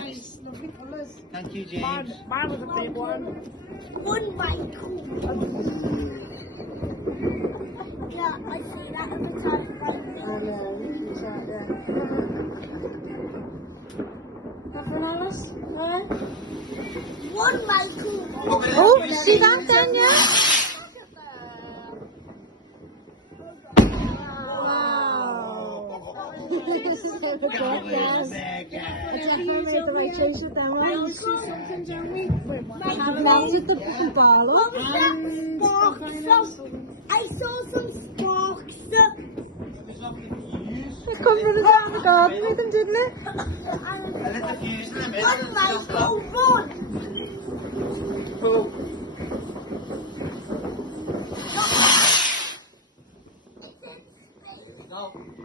Next. Lovely colours. Thank you, James. Mine was a big one. One Michael. Yeah, I see that every time. Nothing else? No? One Michael. Oh, you see that then, yeah? Wow. This is so good, yes. I definitely made the right choice with them. I always see something, Jeremy. Have melted the bottle. I saw some sparks. They come running down the garden with them, didn't they? I lit the fuse in the middle One and Michael, stuff. run. Cool. Go.